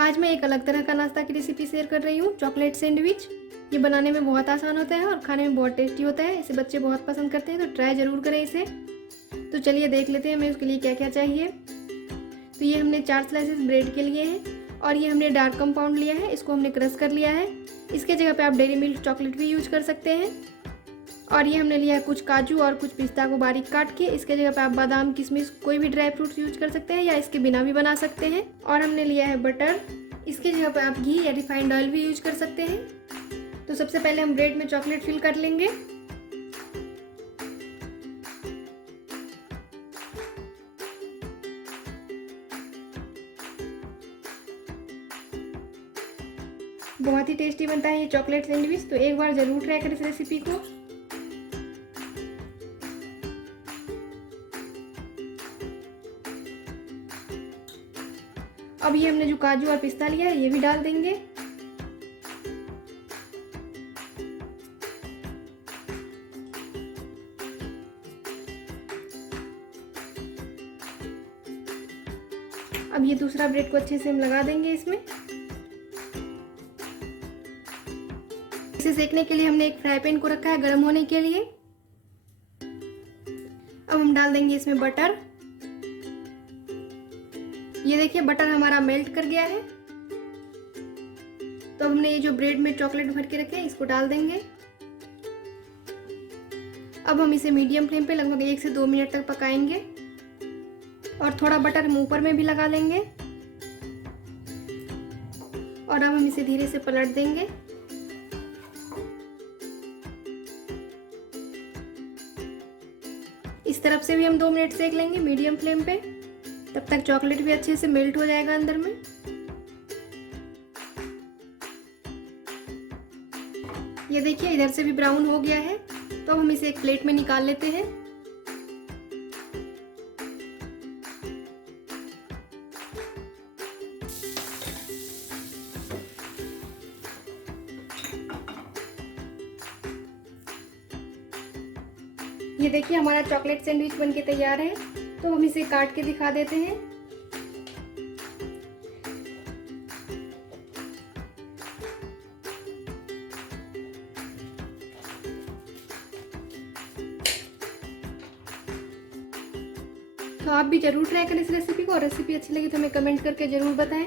आज मैं एक अलग तरह का नाश्ता की रेसिपी शेयर कर रही हूँ, चॉकलेट सैंडविच। ये बनाने में बहुत आसान होता है और खाने में बहुत टेस्टी होता है। इसे बच्चे बहुत पसंद करते हैं, तो ट्राई ज़रूर करें इसे। तो चलिए देख लेते हैं हमें उसके लिए क्या क्या चाहिए। तो ये हमने 4 स्लाइसेस ब्रेड के लिए हैं और ये हमने डार्क कंपाउंड लिया है, इसको हमने क्रश कर लिया है। इसके जगह पे आप डेयरी मिल्क चॉकलेट भी यूज कर सकते हैं। और ये हमने लिया है कुछ काजू और कुछ पिस्ता को बारीक काट के। इसके जगह पे आप बादाम, किशमिश, कोई भी ड्राई फ्रूट्स यूज कर सकते हैं या इसके बिना भी बना सकते हैं। और हमने लिया है बटर, इसके जगह पे आप घी या रिफाइंड ऑयल भी यूज कर सकते हैं। तो सबसे पहले हम ब्रेड में चॉकलेट फिल कर लेंगे। बहुत ही टेस्टी बनता है ये चॉकलेट सैंडविच, तो एक बार जरूर ट्राई करें इस रेसिपी को। अब ये हमने जो काजू और पिस्ता लिया है ये भी डाल देंगे। अब ये दूसरा ब्रेड को अच्छे से हम लगा देंगे इसमें। इसे सेकने के लिए हमने एक फ्राई पैन को रखा है गर्म होने के लिए। अब हम डाल देंगे इसमें बटर। ये देखिए बटर हमारा मेल्ट कर गया है। तो हमने ये जो ब्रेड में चॉकलेट भर के रखे हैं इसको डाल देंगे। अब हम इसे मीडियम फ्लेम पे लगभग 1 से 2 मिनट तक पकाएंगे और थोड़ा बटर हम ऊपर में भी लगा लेंगे। और अब हम इसे धीरे से पलट देंगे। इस तरफ से भी हम 2 मिनट सेक लेंगे मीडियम फ्लेम पे, तब तक चॉकलेट भी अच्छे से मेल्ट हो जाएगा अंदर में। ये देखिए इधर से भी ब्राउन हो गया है। तो हम इसे एक प्लेट में निकाल लेते हैं। ये देखिए हमारा चॉकलेट सैंडविच बनके तैयार है। तो हम इसे काट के दिखा देते हैं। तो आप भी जरूर ट्राई करें इस रेसिपी को और रेसिपी अच्छी लगी तो हमें कमेंट करके जरूर बताएं।